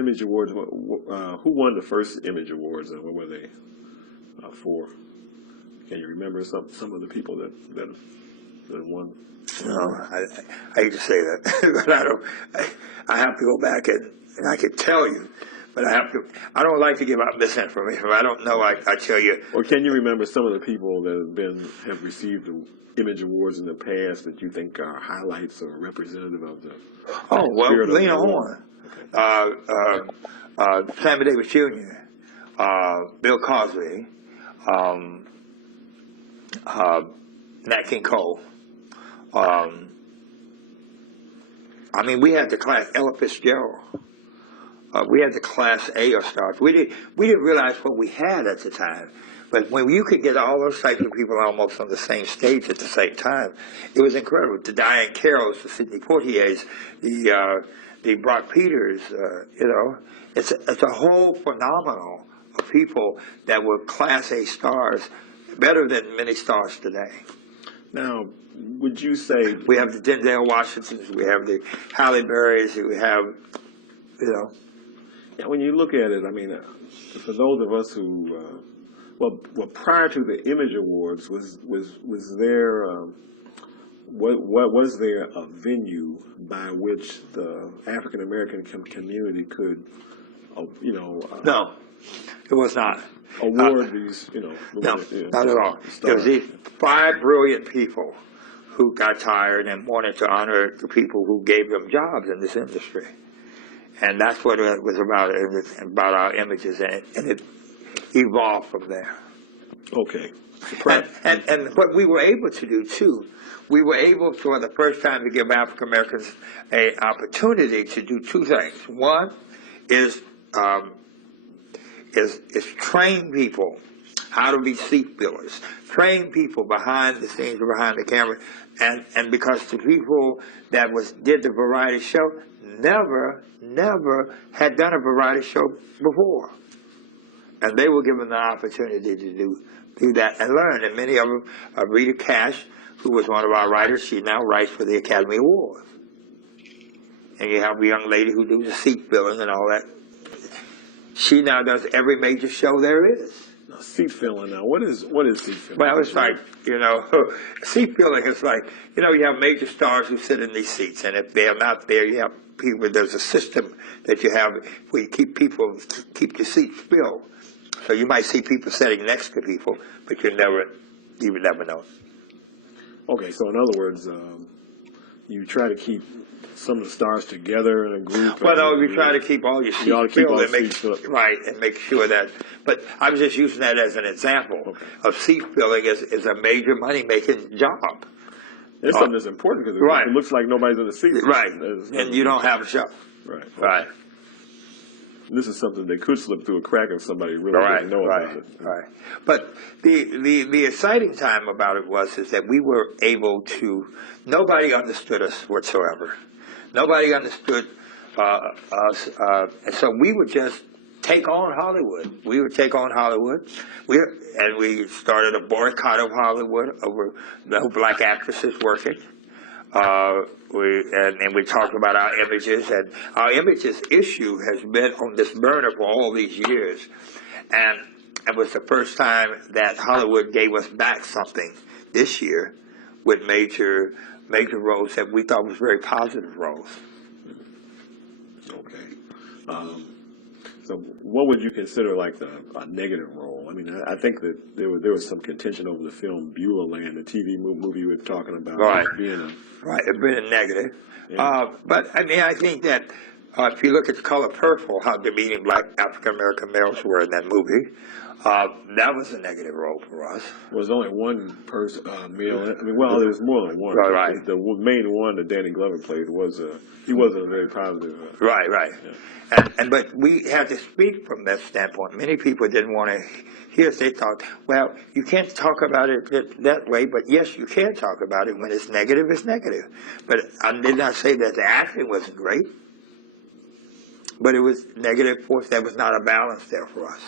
Image Awards, who won the first Image Awards, and what were they for? Can you remember some of the people that won? No, I hate to say that, but I have to go back and I could tell you, but I don't like to give out misinformation. If I don't know, I tell you. Or can you remember some of the people that have received the Image Awards in the past that you think are highlights or representative of the Lena Horne, Sammy Davis Jr., Bill Cosby, Nat King Cole. I mean, we had the class Ella Fitzgerald. We had the class A of stars. We didn't realize what we had at the time. But when you could get all those types of people almost on the same stage at the same time, it was incredible. The Diane Carrolls, the Sidney Poitiers, the Brock Peters, it's a whole phenomenon of people that were class A stars, better than many stars today. Now, would you say we have the Denzel Washingtons, we have the Halle Berrys, we have, Yeah, when you look at it, I mean, for those of us who, well, prior to the Image Awards, was there, what was there a venue by which the African American community could, no, it was not. Award these, no, not at all. There was these 5 brilliant people who got tired and wanted to honor the people who gave them jobs in this industry. And that's what it was about our images, and it evolved from there. Okay. And what we were able to do, too, we were able, for the first time, to give African Americans an opportunity to do 2 things. One is train people how to be seat fillers, train people behind the scenes or behind the camera, and because the people that did the variety show never had done a variety show before, and they were given the opportunity to do that and learn. And many of them, Rita Cash, who was one of our writers, she now writes for the Academy Awards. And you have a young lady who does the seat filling and all that. She now does every major show there is. Now, seat filling. Now, what is seat filling? Well, it's like, seat filling is like, you have major stars who sit in these seats, and if they're not there, you have people. There's a system that you have where you keep the seats filled. So you might see people sitting next to people, but you would never know. Okay, so in other words, you try to keep some of the stars together in a group. Well, no, you try to keep all your seats filled and make sure that. But I was just using that as an example of seat filling is a major money-making job. It's something that's important because it looks like nobody's in the seat. Right, and you don't have a show. Right. Okay. Right. This is something that could slip through a crack if somebody really didn't know about it. Right. But the exciting time about it is that we were able to. Nobody understood us whatsoever. Nobody understood us, and so we would just take on Hollywood. We would take on Hollywood. We started a boycott of Hollywood over no black actresses working. We talked about our images, and our images issue has been on this burner for all these years. And it was the first time that Hollywood gave us back something this year with major roles that we thought was very positive roles. Okay. So what would you consider like a negative role? I mean, I think that there was some contention over the film Beulah Land, the TV movie you were talking about. Right. Being a negative. Yeah. But I mean, I think that if you look at The Color Purple, how demeaning black African-American males were in that movie, that was a negative role for us. Well, there's only one person, male. I mean, well, there's more than one. Right. The main one that Danny Glover played he wasn't a very positive. Right. Yeah. But we had to speak from that standpoint. Many people didn't want to hear us. They thought, well, you can't talk about it that way, but yes, you can talk about it. When it's negative, it's negative. But I did not say that the acting wasn't great, but it was negative force. There was not a balance there for us.